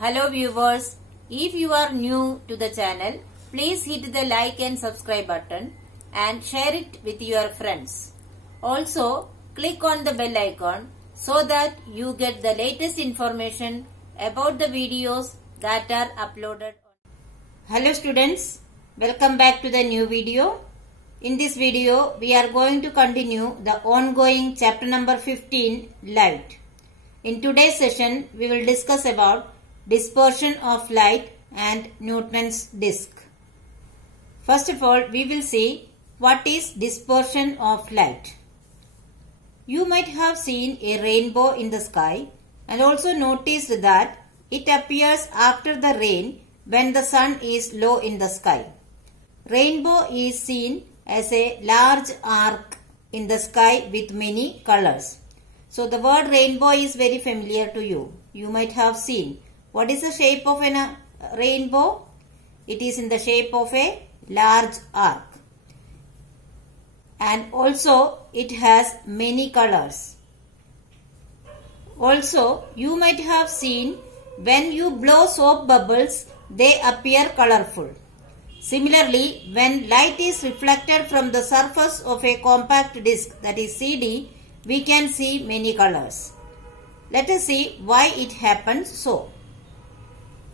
Hello viewers, if you are new to the channel, please hit the like and subscribe button and share it with your friends. Also, click on the bell icon so that you get the latest information about the videos that are uploaded. Hello students, welcome back to the new video. In this video, we are going to continue the ongoing chapter number 15, Light. In today's session, we will discuss about dispersion of light and Newton's disk. First of all, we will see what is dispersion of light. You might have seen a rainbow in the sky and also noticed that it appears after the rain when the sun is low in the sky. Rainbow is seen as a large arc in the sky with many colors. So the word rainbow is very familiar to you. You might have seen. What is the shape of a rainbow? It is in the shape of a large arc. And also it has many colors. Also you might have seen when you blow soap bubbles, they appear colorful. Similarly, when light is reflected from the surface of a compact disc, that is CD, we can see many colors. Let us see why it happens so.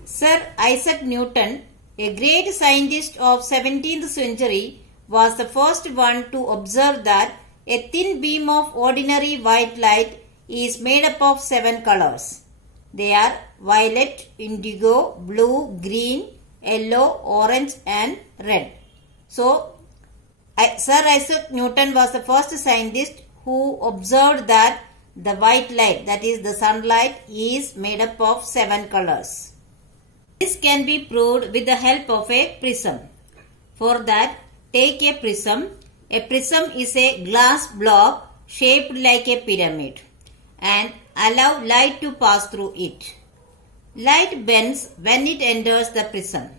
Sir Isaac Newton, a great scientist of 17th century, was the first one to observe that a thin beam of ordinary white light is made up of 7 colors. They are violet, indigo, blue, green, yellow, orange and red. So, Sir Isaac Newton was the first scientist who observed that the white light, that is the sunlight, is made up of 7 colors. This can be proved with the help of a prism. For that, take a prism. A prism is a glass block shaped like a pyramid and allow light to pass through it. Light bends when it enters the prism.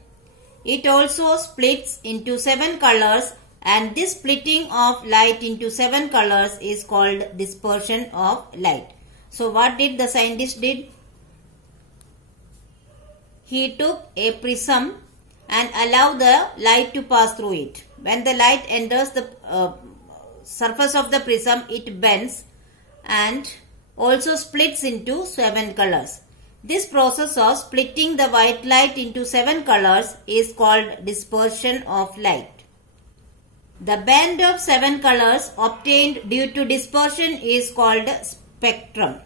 It also splits into 7 colors, and this splitting of light into 7 colors is called dispersion of light. So what did the scientist did? He took a prism and allowed the light to pass through it. When the light enters the surface of the prism, it bends and also splits into 7 colors. This process of splitting the white light into 7 colors is called dispersion of light. The band of 7 colors obtained due to dispersion is called spectrum.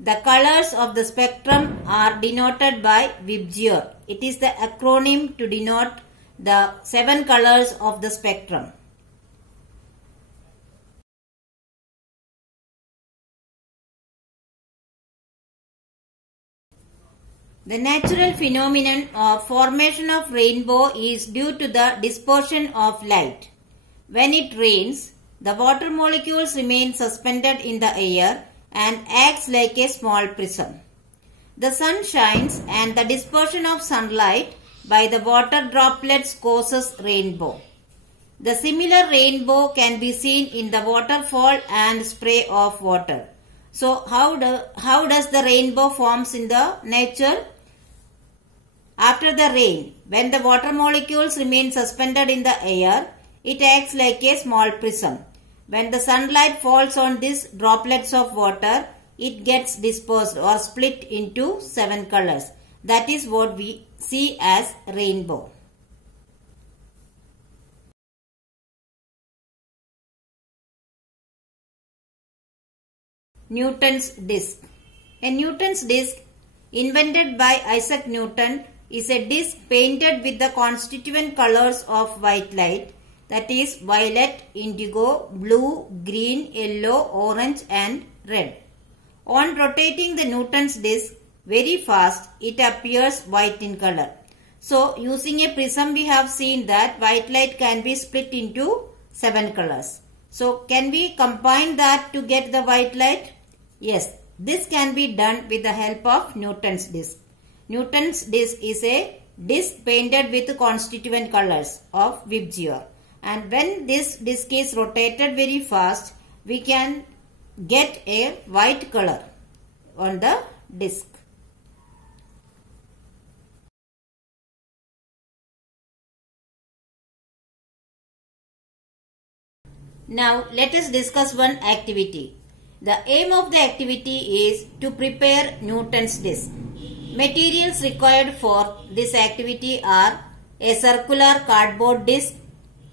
The colors of the spectrum are denoted by VIBGYOR. It is the acronym to denote the 7 colors of the spectrum. The natural phenomenon of formation of rainbow is due to the dispersion of light. When it rains, the water molecules remain suspended in the air and acts like a small prism. The sun shines and the dispersion of sunlight by the water droplets causes rainbow. The similar rainbow can be seen in the waterfall and spray of water. So how does the rainbow forms in the nature? After the rain, when the water molecules remain suspended in the air, it acts like a small prism. When the sunlight falls on these droplets of water, it gets dispersed or split into 7 colors. That is what we see as rainbow. Newton's disk. A Newton's disk invented by Isaac Newton is a disk painted with the constituent colors of white light, that is violet, indigo, blue, green, yellow, orange and red. On rotating the Newton's disk very fast, it appears white in color. So using a prism, we have seen that white light can be split into 7 colors. So can we combine that to get the white light? Yes, this can be done with the help of Newton's disk. Newton's disk is a disk painted with constituent colors of VIBGYOR. And when this disk is rotated very fast, we can get a white color on the disk. Now let us discuss one activity. The aim of the activity is to prepare Newton's disk. Materials required for this activity are a circular cardboard disk,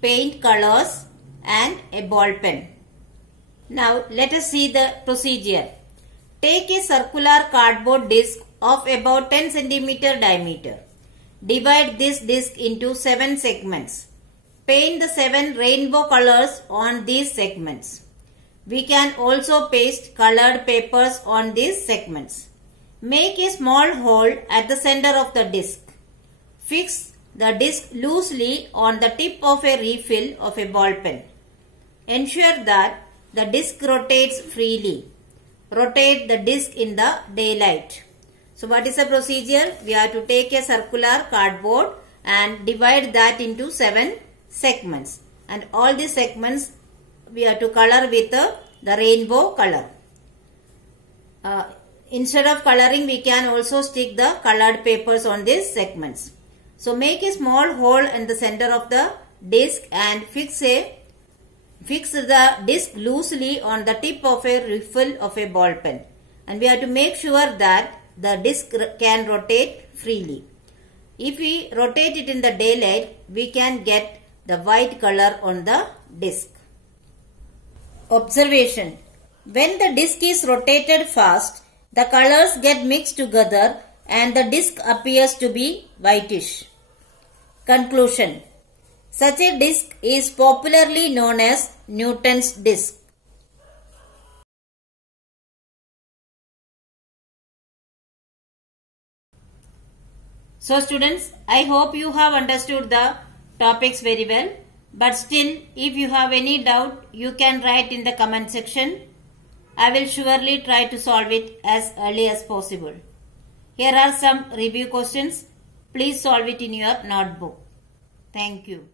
paint colors and a ball pen. Now let us see the procedure. Take a circular cardboard disk of about 10 cm diameter. Divide this disk into 7 segments. Paint the 7 rainbow colors on these segments. We can also paste colored papers on these segments. Make a small hole at the center of the disk. Fix the disk loosely on the tip of a refill of a ball pen. Ensure that the disk rotates freely. Rotate the disk in the daylight. So what is the procedure? We have to take a circular cardboard and divide that into 7 segments. And all these segments we have to color with the rainbow color. Instead of coloring, we can also stick the colored papers on these segments. So make a small hole in the center of the disk and fix the disk loosely on the tip of a refill of a ball pen. And we have to make sure that the disk can rotate freely. If we rotate it in the daylight, we can get the white color on the disk. Observation. When the disk is rotated fast, the colors get mixed together and the disk appears to be whitish. Conclusion. Such a disk is popularly known as Newton's disk. So students, I hope you have understood the topics very well. But still, if you have any doubt, you can write in the comment section. I will surely try to solve it as early as possible. Here are some review questions. Please solve it in your notebook. Thank you.